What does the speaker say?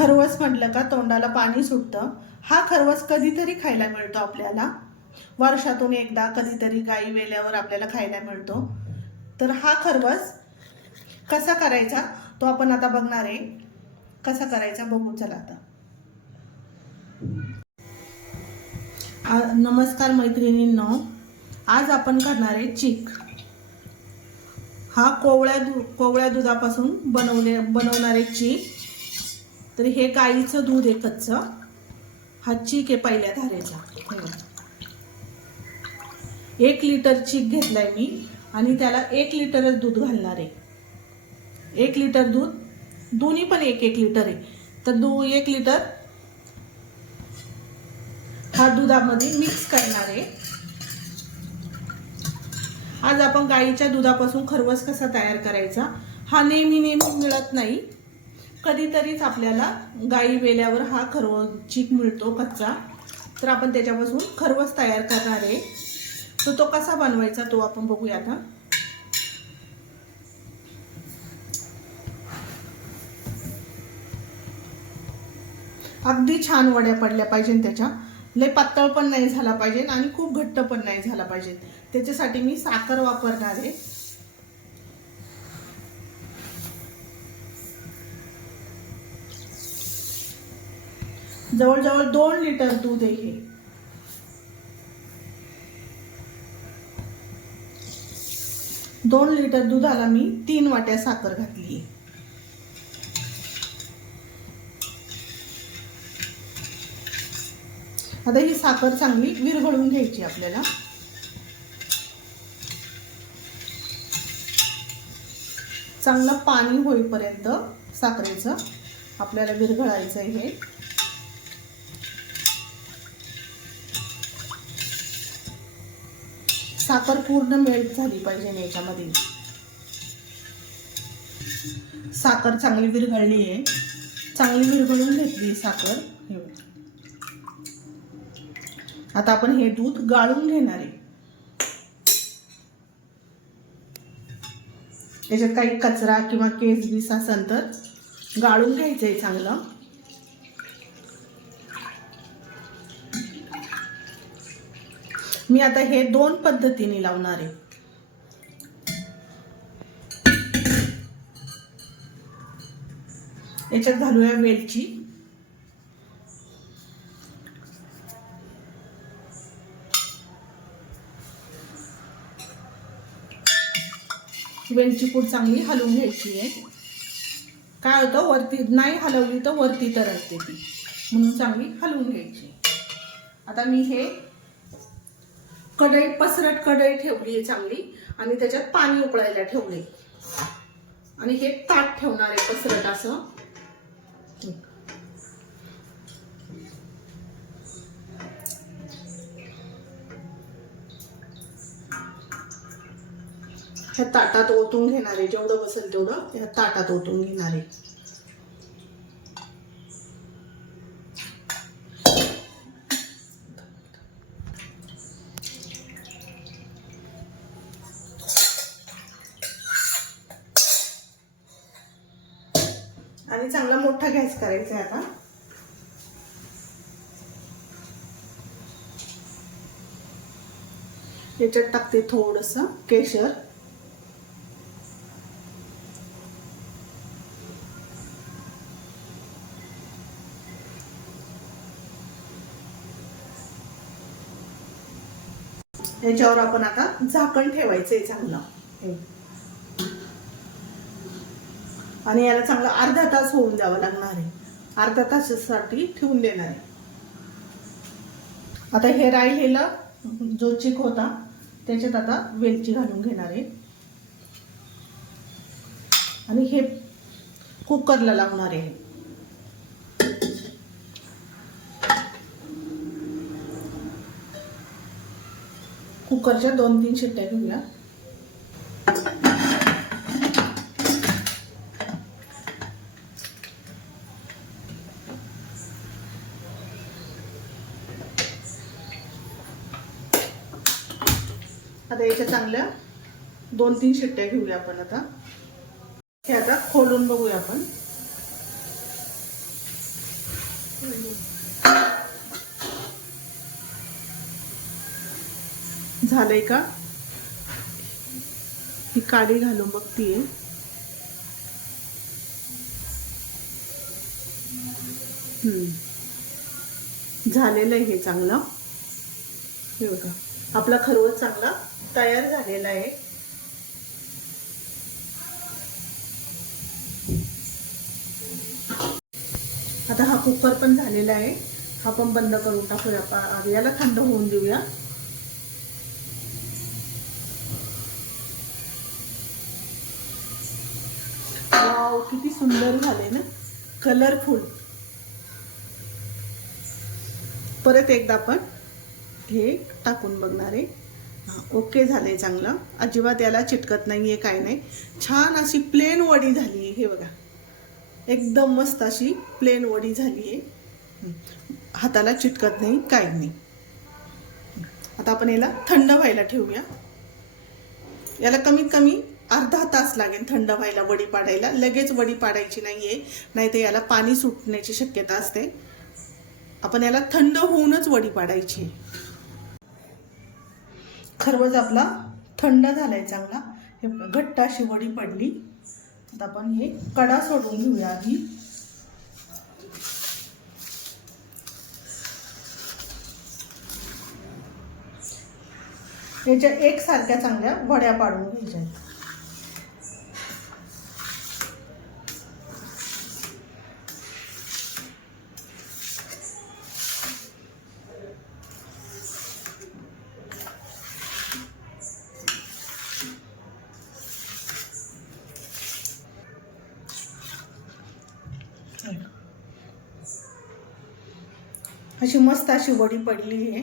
खरवस म्हटलं का तोंडाला पाणी सुटतं। हा खरवस कधीतरी खायला मिळतो आपल्याला, वर्षातून एकदा कधीतरी गाई वेल्यावर आपल्याला खायला मिळतो। तर हा खरवस कसा करायचा तो आपण आता बघणार आहे। कसा करायचा बघू चला आता। नमस्कार मैत्रिणींनो, आज आपण करणार आहे चीक। हा कोवळ्या दुधापासून बनवणारे चीक। तर हे गाईचं दूध आहे कच्चं। हा चीक आहे पहिल्या धारेचा। 1 लिटर चीक घेतलाय मी आणि त्याला 1 लिटरच दूध घालणार आहे। 1 लिटर दूध, दोन्ही पण 1-1 लिटर आहे। तर 1 लिटर हा दुधामध्ये मिक्स करणार आहे। आज आपण गाईच्या दुधापासून खरवस कसा तयार करायचा हा नेहमी मिळत नाही, कधीतरीच आपल्याला गाई वेल्यावर हा चीक मिळतो कच्चा। तर आपण त्याच्यापासून खरवस तयार करणार आहे। तो कसा बनवायचा तो आपण बघूया आता। अगदी छान वड्या पडल्या पाहिजे त्याच्या, लय पातळ पण नाही झाला पाहिजे आणि खूप घट्ट पण नाही झाला पाहिजे। त्याच्यासाठी मी साखर वापरणार आहे। जवळजवळ 2 लिटर दूध आहे हे। 2 लिटर दुधाला मी 3 वाट्या साखर घातली। आता ही साखर चांगली विरघळून घ्यायची आपल्याला। चांगलं पाणी होईपर्यंत साखरेचं आपल्याला विरघळायचं आहे। हे साखर पूर्ण मेल्ट झाली पाहिजे याच्यामध्ये। साखर चांगली विरघळली आहे, चांगली विरघळून घेतली साखर। आता आपण हे दूध गाळून घेणार आहे। त्याच्यात काही कचरा किंवा केस बीस असेल तर गाळून घ्यायचंय चांगलं। मी आता हे 2 पद्धतीने लावणार आहे। याच्यात घालूया वेलची। वेलची पूड चांगली हलवून घ्यायची आहे। काय होतं वरती नाही हलवली तर वरती तरळते ती, म्हणून चांगली हलवून घ्यायची। आता मी हे पसरट कढई ठेवली आहे चांगली आणि त्याच्यात पाणी उकळायला ठेवले आणि हे ताट ठेवणार आहे पसरट असं। ह्या ताटात ओतून घेणार आहे, जेवढं बसेल तेवढं या ताटात ओतून घेणार आहे। आणि चांगला मोठा गॅस करायचा आहे। आता याच्यात टाकते थोडंसं केशर। याच्यावर आपण आता झाकण ठेवायचंय चांगलं आणि याला चांगलं अर्धा तास होऊन द्यावं लागणार आहे। अर्धा तासासाठी ठेवून देणार आहे। आता हे राहिलेलं जो चीक होता त्याच्यात आता वेलची घालून घेणार आहे आणि हे कुकरला लावणार आहे। कुकरच्या 2-3 शिट्ट्या घेऊया। आता याच्या चांगल्या 2-3 शिट्ट्या घेऊया आपण। आता हे आता खोलून बघूया आपण। झालंय का? ही काडी घालून बघतीये. झालेलं आहे हे चांगलं. हे बघा, आपला खरवस चांगला तयार झालेला आहे. आता हा कुकर पण झालेला आहे. हा पण बंद करून टाकूया. याला थंड होऊन देऊया. वाव, किती सुंदर झाले ना, कलरफुल. परत एकदा आपण हे टाकून बघणार आहे. ओके झालंय चांगलं. अजिबात याला चिटकत नाहीये, काय नाही. छान अशी प्लेन वडी झाली आहे. हे बघा, एकदम मस्त अशी प्लेन वडी झाली आहे. हाताला चिटकत नाही, काय नाही. आता आपण याला थंड व्हायला ठेवूया. याला कमीत कमी अर्धा तास लागेल थंड व्हायला वडी पाडायला. लगेच वडी पाडायची नाहीये, नाहीतर याला पाणी सुटण्याची शक्यता असते. आपण याला थंड होऊनच वडी पाडायची. खरवस आपला थंड झालाय चांगला. हे घट्ट अशी वडी पडली. आता आपण हे कडा सोडून घेऊया आधी. याच्या एकसारख्या चांगल्या वड्या पाडून घ्यायच्या. अशी मस्त अशी वडी पडली आहे.